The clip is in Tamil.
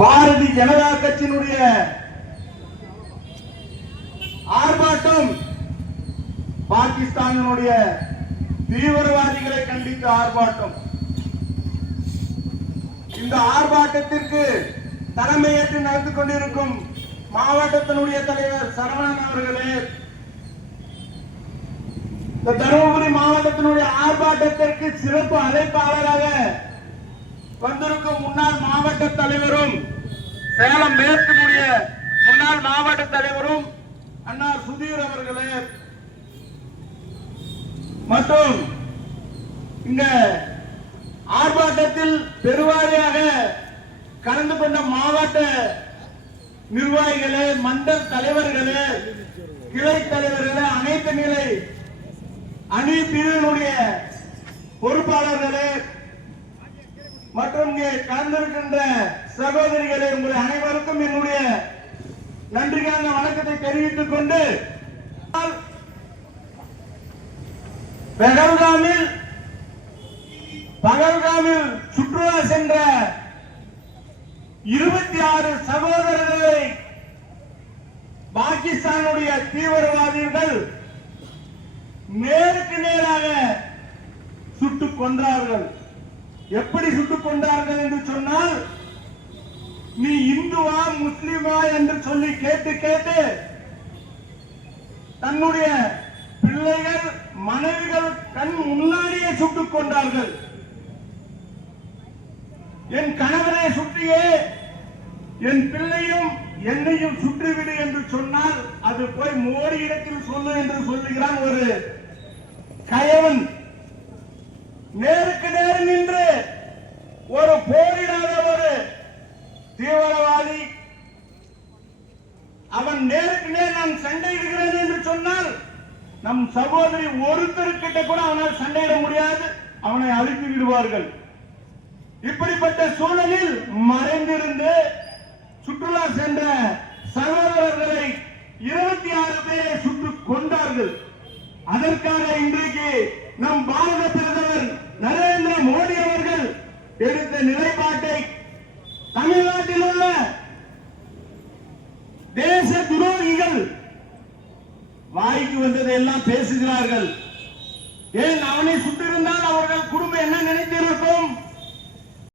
பாரதிய ஜனதா கட்சியினுடைய ஆர்ப்பாட்டம் பாகிஸ்தானுடைய தீவிரவாதிகளை கண்டித்த ஆர்ப்பாட்டம். இந்த ஆர்ப்பாட்டத்திற்கு தலைமையேற்று நடந்து கொண்டிருக்கும் மாவட்டத்தினுடைய தலைவர் சரவணன் அவர்களே, இந்த தருமபுரி மாவட்டத்தினுடைய ஆர்ப்பாட்டத்திற்கு சிறப்பு அழைப்பாளராக வந்திருக்கும் முன்னாள் மாவட்ட தலைவரும் சேலம் மேற்கினுடைய முன்னாள் மாவட்ட தலைவரும் அண்ணா சுதீர் அவர்களே, மற்றும் இந்த ஆர்ப்பாட்டத்தில் பெருவாரியாக கலந்து கொண்ட மாவட்ட நிர்வாகிகளே, மண்டல் தலைவர்களே, கிளை தலைவர்களே, அனைத்து நிலை அணி பிரிவினுடைய பொறுப்பாளர்களே மற்றும் இங்கே கலந்திருக்கின்ற சகோதரிகளே, உங்கள் அனைவருக்கும் என்னுடைய நன்றியான வணக்கத்தை தெரிவித்துக் கொண்டு, பகல்காமில் சுற்றுலா சென்ற 26 சகோதரர்களை பாகிஸ்தானுடைய தீவிரவாதிகள் நேருக்கு நேராக சுட்டுக் கொன்றார்கள். எப்படி சுட்டுக் கொண்டார்கள் என்று சொன்னால், நீ இந்துவா முஸ்லிமா என்று சொல்லி கேட்டு கேட்டு தன்னுடைய பிள்ளைகள் மனைவிகள் கண் முன்னாடியே சுட்டுக் கொண்டார்கள். என் கணவரை சுற்றியே என் பிள்ளையும் என்னையும் சுற்றிவிடு என்று சொன்னால் அது போய் மோடி இடத்தில் சொல்லு என்று சொல்லுகிறான் ஒரு கயவன். நேருக்கு நேர் நின்று ஒரு போரிடாத ஒரு தீவிரவாதி அவன் நேருக்கு நேர் நான் சண்டையிடுகிறேன் என்று சொன்னால் நம் சகோதரி ஒருத்தருக்கிட்ட கூட அவனால் சண்டையிட முடியாது, அவனை அழித்து விடுவார்கள். இப்படிப்பட்ட சூழலில் மறைந்திருந்து சுற்றுலா சென்ற சகோதரர்களை 26 பேரை சுட்டுக் கொண்டார்கள். அதற்காக இன்றைக்கு நம் பாரத பிரதமர் நரேந்திர மோடி அவர்கள் எடுத்த நிலைப்பாட்டை தமிழ்நாட்டில் உள்ள தேச துரோகிகள் வாய்க்கு வந்ததை எல்லாம் பேசுகிறார்கள். ஏன் அவனை சுட்டிருந்தால் அவர்கள் குடும்பம் என்ன நினைத்திருக்கும்?